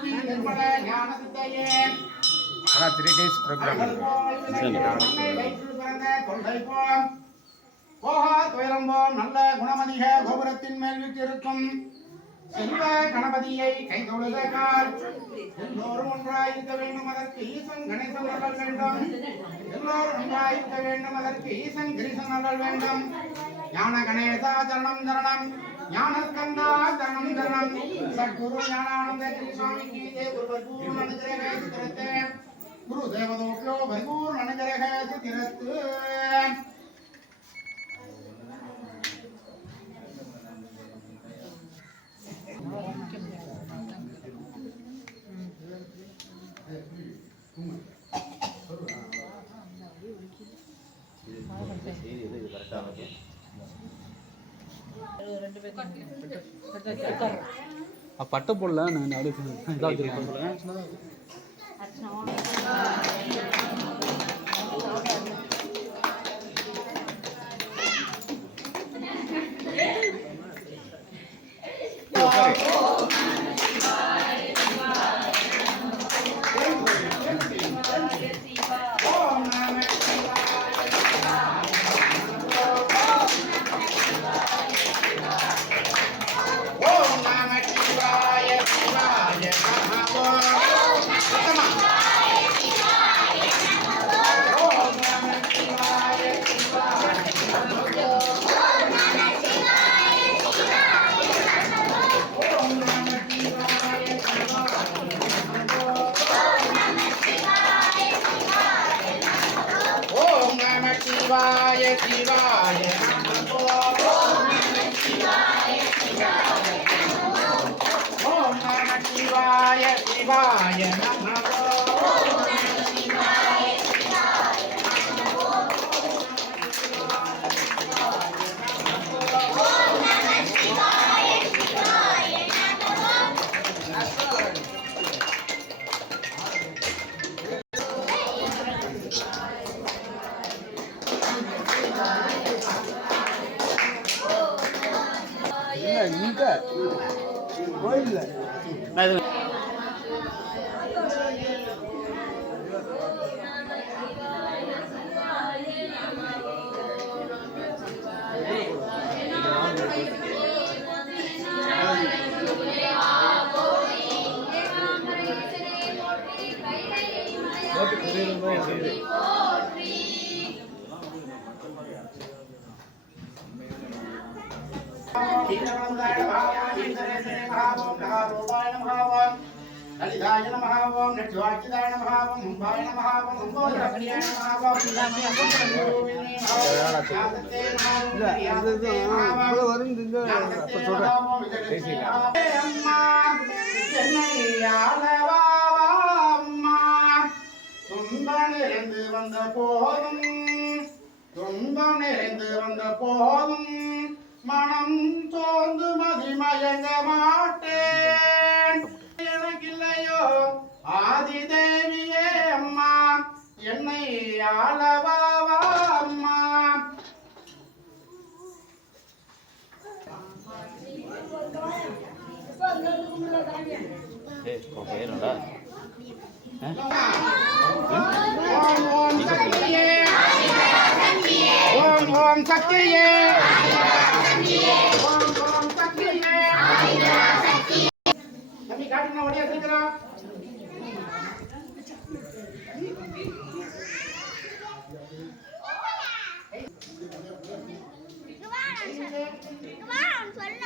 3 days program. போகா துயரம்போம் நல்ல குணமதிக கோபுரத்தின் மேல் விட்டிருக்கும் செல்வ கணபதியை கை தொழுதால் எல்லோரும் ஒன்றாயிருக்க வேண்டும். அதற்கு ஈசன் கணேசன் அருள் வேண்டும். எல்லோரும் ஒன்றாயிருக்க வேண்டும். அதற்கு ஈசன் கிரீசன் அருள் வேண்டும். ஞான கணேசா சரணம் சரணம், ஞான ஸ்கந்தா சரணம் சரணம். சத்குரு ஞானானந்த கிரி சுவாமிக்கு தேவ பரிபூர்ண அனுகிரக சித்திரத்தே குரு தேவதோப்யோ பரிபூர்ண அனுகிரக சித்திரத்து. பட்டை போடல நான் சிவாய சிவாய நமோ. ஓம் நம சிவாய சிவாய நமோ. கோயில் ललिताय नमः ओम नटवाचिदाय नमः ओम मुंबाय नमः ओम मंगोदरकनियाय नमः ओम सिद्धांते गोविंदे नमः वरुण दिन அப்ப சொல்றேன் அம்மா என்னை ஆளவா அம்மா துன்பம் நிறைந்து வந்த போதும் மனம் தோந்து மதிமயங்க மாட்டேன். எனக்கில்லையோ ஆதிதேவியே அம்மா என்னை ஆளவாவா அம்மா. ஓம் ஓம் சக்தியே தம்பி காட்டுங்க உடைய இருக்கிறோம். சொல்ல